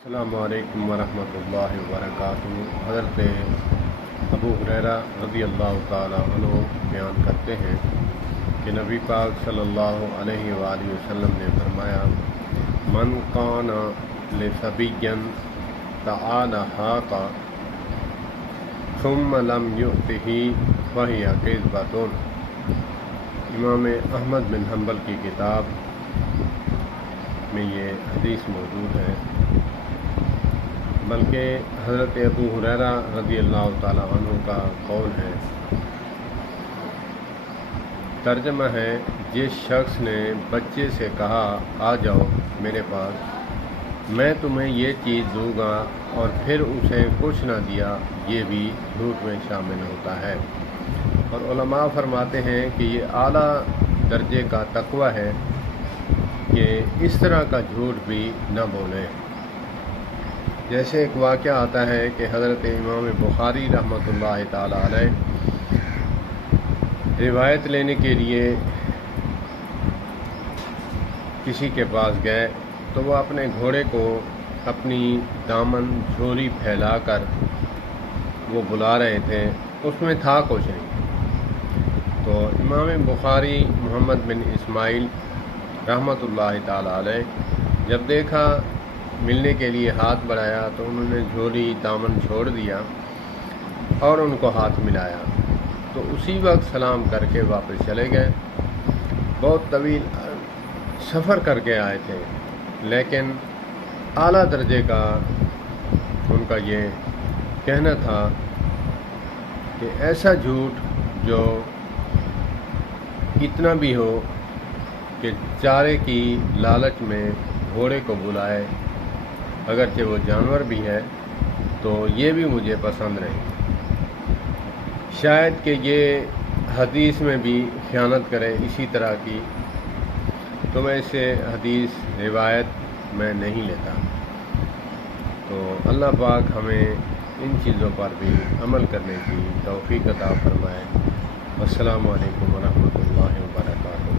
السلام علیکم ورحمۃ اللہ وبرکاتہ۔ حضرت ابو ہریرہ رضی اللہ تعالیٰ عنہ بیان کرتے ہیں کہ نبی پاک صلی اللہ علیہ وآلہ وسلم نے فرمایا، من کان لصبی تعال حاقا ثم لم یؤتہ فہی کذبۃ۔ امام احمد بن حنبل کی کتاب میں یہ حدیث موجود ہے، بلکہ حضرت ابو ہریرہ رضی اللہ تعالیٰ عنہ کا قول ہے۔ ترجمہ ہے، جس شخص نے بچے سے کہا آ جاؤ میرے پاس، میں تمہیں یہ چیز دوں گا، اور پھر اسے کچھ نہ دیا، یہ بھی جھوٹ میں شامل ہوتا ہے۔ اور علماء فرماتے ہیں کہ یہ اعلیٰ درجے کا تقوی ہے کہ اس طرح کا جھوٹ بھی نہ بولیں۔ جیسے ایک واقعہ آتا ہے کہ حضرت امام بخاری رحمۃ اللہ تعالی علیہ روایت لینے کے لیے کسی کے پاس گئے تو وہ اپنے گھوڑے کو اپنی دامن جھولی پھیلا کر وہ بلا رہے تھے، اس میں تھا کچھ نہیں۔ تو امام بخاری محمد بن اسماعیل رحمۃ اللہ تعالی علیہ جب دیکھا، ملنے کے لیے ہاتھ بڑھایا تو انہوں نے جھولی دامن چھوڑ دیا اور ان کو ہاتھ ملایا، تو اسی وقت سلام کر کے واپس چلے گئے۔ بہت طویل سفر کر کے آئے تھے، لیکن اعلیٰ درجے کا ان کا یہ کہنا تھا کہ ایسا جھوٹ جو اتنا بھی ہو کہ چارے کی لالچ میں گھوڑے کو بلائے، اگرچہ وہ جانور بھی ہے، تو یہ بھی مجھے پسند نہیں۔ شاید کہ یہ حدیث میں بھی خیانت کرے اسی طرح کی، تو میں اسے حدیث روایت میں نہیں لیتا۔ تو اللہ پاک ہمیں ان چیزوں پر بھی عمل کرنے کی توفیق عطا فرمائے۔ السلام علیکم ورحمۃ اللہ وبرکاتہ۔